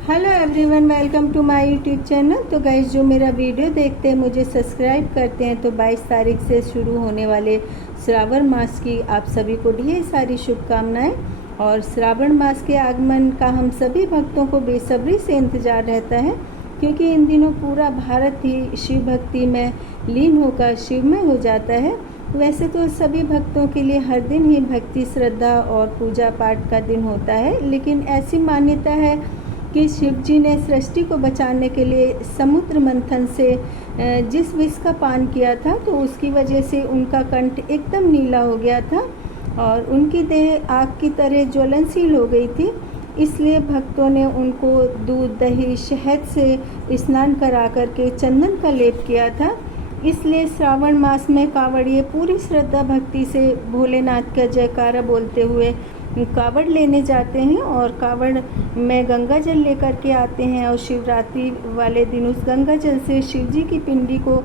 Hello everyone, welcome to my YouTube channel. तो guys, जो मेरा वीडियो देखते हैं, मुझे सब्सक्राइब करते हैं, तो 22 तारीख से शुरू होने वाले श्रावण मास की आप सभी को ढेर सारी शुभकामनाएं। और श्रावण मास के आगमन का हम सभी भक्तों को बेसब्री से इंतज़ार रहता है, क्योंकि इन दिनों पूरा भारत ही शिव भक्ति में लीन होकर शिवमय हो जाता है। वैसे तो सभी भक्तों के लिए हर दिन ही भक्ति, श्रद्धा और पूजा पाठ का दिन होता है, लेकिन ऐसी मान्यता है कि शिव जी ने सृष्टि को बचाने के लिए समुद्र मंथन से जिस विष का पान किया था, तो उसकी वजह से उनका कंठ एकदम नीला हो गया था और उनकी देह आग की तरह ज्वलनशील हो गई थी। इसलिए भक्तों ने उनको दूध, दही, शहद से स्नान करा करके चंदन का लेप किया था। इसलिए श्रावण मास में कांवड़िए पूरी श्रद्धा भक्ति से भोलेनाथ का जयकारा बोलते हुए कांवड़ लेने जाते हैं और कांवड़ में गंगा जल लेकर के आते हैं और शिवरात्रि वाले दिन उस गंगा जल से शिव जी की पिंडी को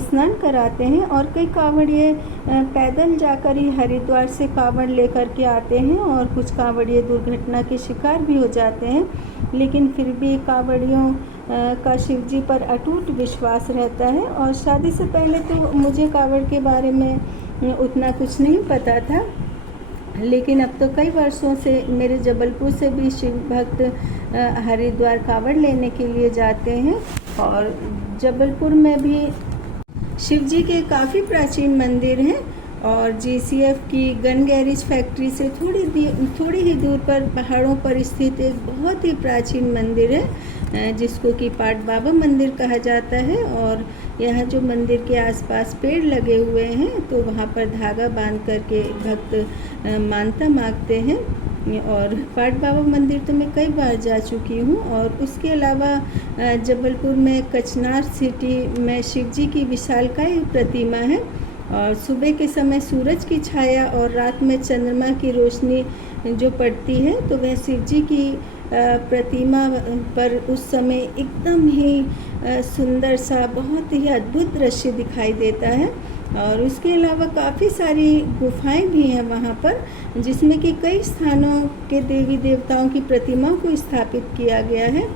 स्नान कराते हैं। और कई कांवड़िए पैदल जाकर ही हरिद्वार से कांवड़ लेकर के आते हैं और कुछ कांवड़िए दुर्घटना के शिकार भी हो जाते हैं, लेकिन फिर भी कांवड़ियों का शिव जी पर अटूट विश्वास रहता है। और शादी से पहले तो मुझे कांवड़ के बारे में उतना कुछ नहीं पता था, लेकिन अब तो कई वर्षों से मेरे जबलपुर से भी शिव भक्त हरिद्वार कांवड़ लेने के लिए जाते हैं। और जबलपुर में भी शिव जी के काफ़ी प्राचीन मंदिर हैं और जीसीएफ की गन गैरेज फैक्ट्री से थोड़ी ही दूर पर पहाड़ों पर स्थित एक बहुत ही प्राचीन मंदिर है, जिसको कि पाट बाबा मंदिर कहा जाता है। और यहाँ जो मंदिर के आसपास पेड़ लगे हुए हैं, तो वहाँ पर धागा बांध करके भक्त मानता मांगते हैं। और पाट बाबा मंदिर तो मैं कई बार जा चुकी हूँ। और उसके अलावा जबलपुर में कचनार सिटी में शिव जी की विशालकाय प्रतिमा है और सुबह के समय सूरज की छाया और रात में चंद्रमा की रोशनी जो पड़ती है, तो वह शिव जी की प्रतिमा पर उस समय एकदम ही सुंदर सा बहुत ही अद्भुत दृश्य दिखाई देता है। और उसके अलावा काफ़ी सारी गुफाएं भी हैं वहाँ पर, जिसमें कि कई स्थानों के देवी देवताओं की प्रतिमाओं को स्थापित किया गया है।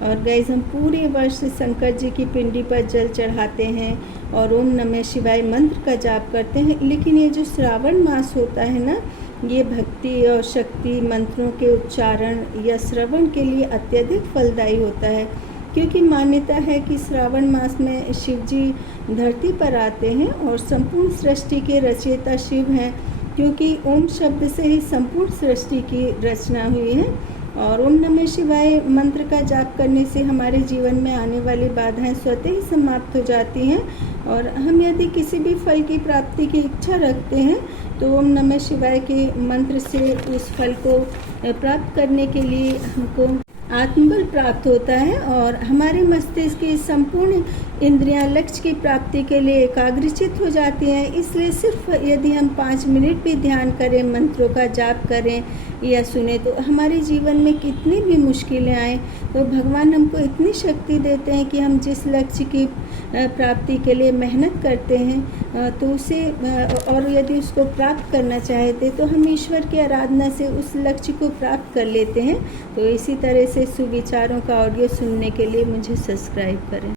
और गाइस, हम पूरे वर्ष शंकर जी की पिंडी पर जल चढ़ाते हैं और ओम नमः शिवाय मंत्र का जाप करते हैं। लेकिन ये जो श्रावण मास होता है ना, ये भक्ति और शक्ति मंत्रों के उच्चारण या श्रवण के लिए अत्यधिक फलदायी होता है, क्योंकि मान्यता है कि श्रावण मास में शिव जी धरती पर आते हैं और संपूर्ण सृष्टि के रचयिता शिव हैं, क्योंकि ओम शब्द से ही संपूर्ण सृष्टि की रचना हुई है। और ओम नमः शिवाय मंत्र का जाप करने से हमारे जीवन में आने वाली बाधाएं स्वतः ही समाप्त हो जाती हैं। और हम यदि किसी भी फल की प्राप्ति की इच्छा रखते हैं, तो ओम नमः शिवाय के मंत्र से उस फल को प्राप्त करने के लिए हमको आत्मबल प्राप्त होता है और हमारे मस्तिष्क की संपूर्ण इंद्रियां लक्ष्य की प्राप्ति के लिए एकाग्रचित हो जाती हैं। इसलिए सिर्फ यदि हम 5 मिनट भी ध्यान करें, मंत्रों का जाप करें या सुने, तो हमारे जीवन में कितनी भी मुश्किलें आए, तो भगवान हमको इतनी शक्ति देते हैं कि हम जिस लक्ष्य की प्राप्ति के लिए मेहनत करते हैं, तो उसे और यदि उसको प्राप्त करना चाहते, तो हम ईश्वर की आराधना से उस लक्ष्य को प्राप्त कर लेते हैं। तो इसी तरह से सुविचारों का ऑडियो सुनने के लिए मुझे सब्सक्राइब करें।